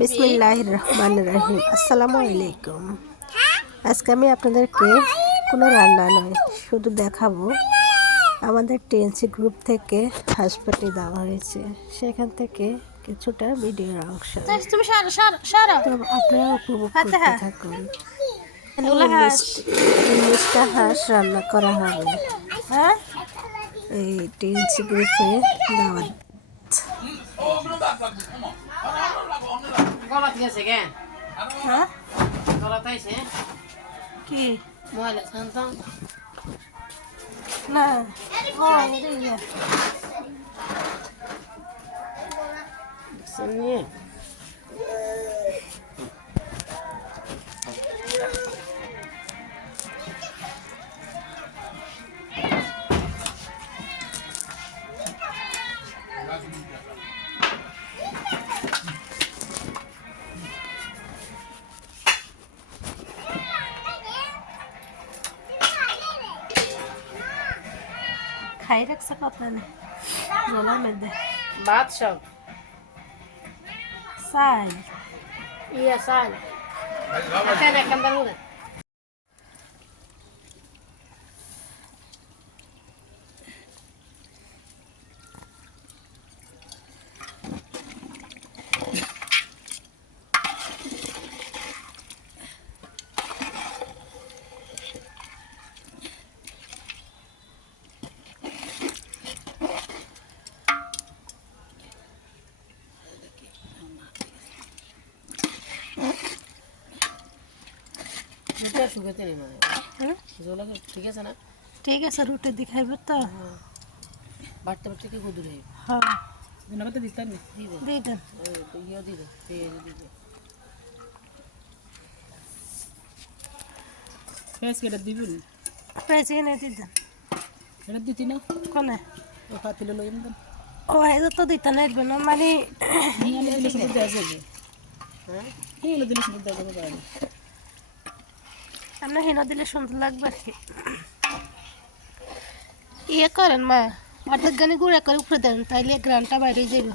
বিসমিল্লাহির রহমানির রহিম। আসসালামু আলাইকুম। আজকে আমি আপনাদেরকে কোনো রান্না নয়, শুধু দেখাবো আমাদের টিএনসি গ্রুপ থেকে হাসপাতালে দেওয়া হয়েছে, সেখান থেকে কিছুটা ভিডিওর অংশ তো আপনারা উপভোগ করতে থাকুন। ইলিশটা হাঁস রান্না করা হবে এই টিএনসি গ্রুপে দাওয়াত। গলা থেকে কেন হ্যাঁ গলা তাইছে কি মোবাইল সানসাং না শুনিয়ে খাই রাখছে কত নেই জলের মধ্যে ভাত সব চাই ইয়া সাল এখানে কান্দা না শুকাতে নেই মানে জল ঠিক আছে না? ঠিক আছে, রুটি দেখাইবে তো বাড়তে বাড়তে কি কুদুরে হ্যাঁ দিনাতে দিতাম না দিয়ে দেন। ইয়া দিদে তেল দিদে ফেস কেটে দিবি পেঁচে এনে দিয়ে দেন। এটা দিতি না কোনে ও পাতিলে লই দেন ও এটা তো দিতে নাইবে না মানে নিয়ে দিলে শুধু দেয়া যাবে হ্যাঁ নিয়ে দিলে শুধু দেয়া যাবে বাইরে আমরা হেনা দিলে সুন্দর লাগবে আর কি। ইয়ে করেন মা, অর্ধেক গানি গুঁড়া করে উপরে দেন, তাইলে গ্রানটা বাইরে যাবে।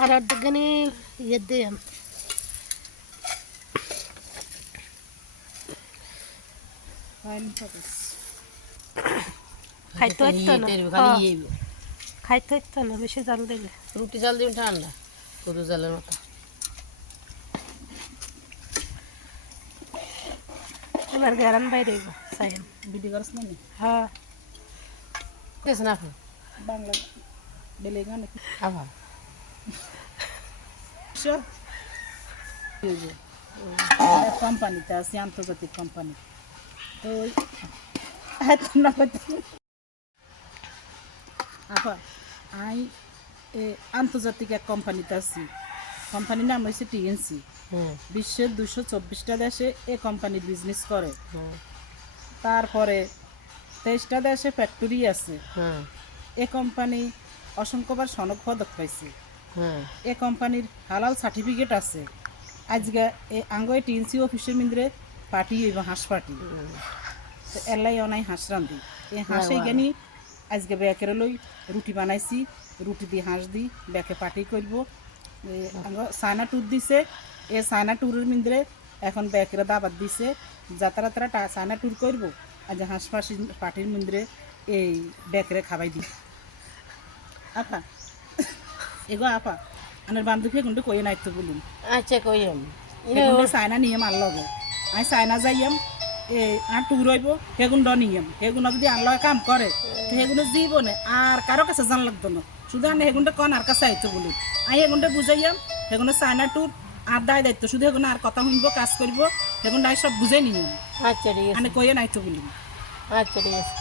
আর অর্ধেক গানি ইয়ে দেন খাইতে হইতো না, খাইতে হইতো না বেশি জাল দিলে। রুটি জাল দিন ঠান্ডা গরু জালের মতো এবার গ্রান বাইরে চাই বিডি করছ না হ্যাঁ কেস না বাংলা বেলে গান আবার কোম্পানিতে আছে আন্তর্জাতিক কোম্পানি তো আপা আই আন্তর্জাতিক এক কোম্পানিতে আছি। কোম্পানির নাম হয়েছে টিএনসি। বিশ্বের 224টা দেশে এ কোম্পানির বিজনেস করে। তারপরে 23টা দেশে ফ্যাক্টরি আছে। এ কোম্পানি অসংখ্যবার সনদ পদক পাইছে। এ কোম্পানির হালাল সার্টিফিকেট আছে। আজকে এই আঙ্গয় টিএনসি অফিসের মিন্দ্রে পার্টি হইব হাঁস পার্টি তো এলাই অনাই হাঁস রান্ধি এই হাঁস এইখানি আজকে ব্যাকের লই রুটি বানাইছি। রুটি দিয়ে হাঁস দিই ব্যাকে পার্টি করব। সায়না ট্যুর দিছে এই সায়না ট্যুরের মিন্দ্রে এখন ব্যাকের দাবাত দিছে যাতারা তারা সায়না ট্যুর করব। আজ হাঁস পার্টির মিন্দ্রে এই ব্যাকেরে খাবাই দিই। আপা এগো আপা আমার বান্ধবী এগুলো কই নাই তো বলুন। আচ্ছা কইম সায়না নিয়ম আর লগে আমি সায়না যাইম আর টুর হইব সেগুন নিয়ম সেগুন যদি আনলো কাম করে সেগুলো জীবনে আর কারো কাছে জান লাগতো না। শুধু আমি সেগুনটা কন আর কাছে আইতো বলুন আমি সেগুনটা বুঝাইয়াম সেগুলো সায়না টুর আর দায় দায়িত্ব শুধু সেগুলো আর কথা শুনবো কাজ করবো সেগুন আমি সব বুঝাই নিয়ম। আচ্ছা ঠিক আছে আমি কইয়ে নাইতো বলুন। আচ্ছা ঠিক আছে